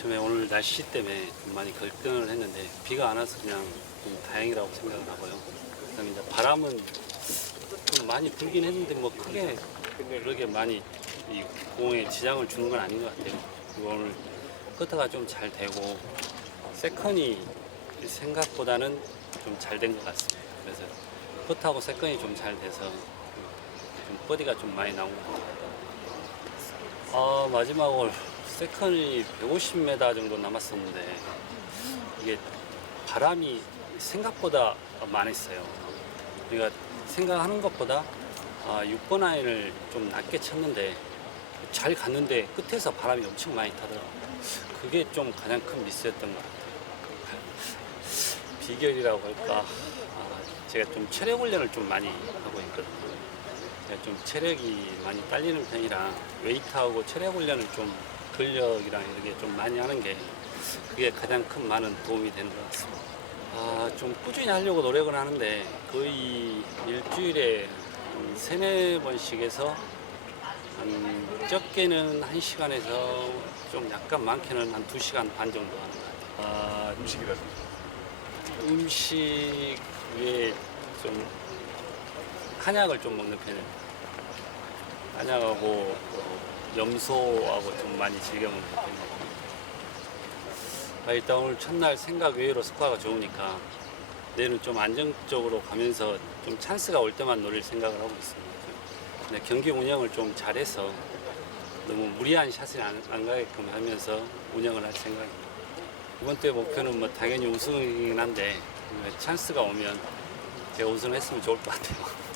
처음에 오늘 날씨 때문에 좀 많이 결정을 했는데 비가 안 와서 그냥 좀 다행이라고 생각을 하고요. 그다음에 이제 바람은 좀 많이 불긴 했는데 뭐 크게 그렇게 많이 이 공에 지장을 주는 건 아닌 것 같아요. 그리고 오늘 커터가 좀 잘 되고 세컨이 생각보다는 좀 잘 된 것 같습니다. 그래서 커트하고 세컨이 좀 잘 돼서 좀 버디가 좀 많이 나온 것 같아요. 아, 마지막 홀 세컨이 150m 정도 남았었는데 이게 바람이 생각보다 많았어요. 그러니까 생각하는 것보다 아, 6번 아이를 좀 낮게 쳤는데 잘 갔는데 끝에서 바람이 엄청 많이 타더라고요. 그게 좀 가장 큰 미스였던 것 같아요. 비결이라고 할까. 아, 제가 좀 체력 훈련을 좀 많이 하고 있거든요. 제가 좀 체력이 많이 딸리는 편이라 웨이트하고 체력 훈련을 좀 근력이랑 이렇게 좀 많이 하는 게 그게 가장 큰 많은 도움이 되는 것 같습니다. 아, 좀 꾸준히 하려고 노력을 하는데 거의 일주일에 한 세네 번씩 해서 한 적게는 한 시간에서 좀 약간 많게는 한 두 시간 반 정도 하는 것 같아요. 아, 음식이라도 음식 외에 좀 한약을 좀 먹는 편이에요. 한약하고 또 염소하고 좀 많이 즐겨 먹는 편이에요. 아, 일단 오늘 첫날 생각 외로 스코어가 좋으니까 내일은 좀 안정적으로 가면서 좀 찬스가 올 때만 노릴 생각을 하고 있습니다. 근데 경기 운영을 좀 잘해서 너무 무리한 샷을 안, 안 가게끔 하면서 운영을 할 생각입니다. 이번 때 목표는 뭐 당연히 우승이긴 한데 찬스가 오면 제가 우승했으면 좋을 것 같아요.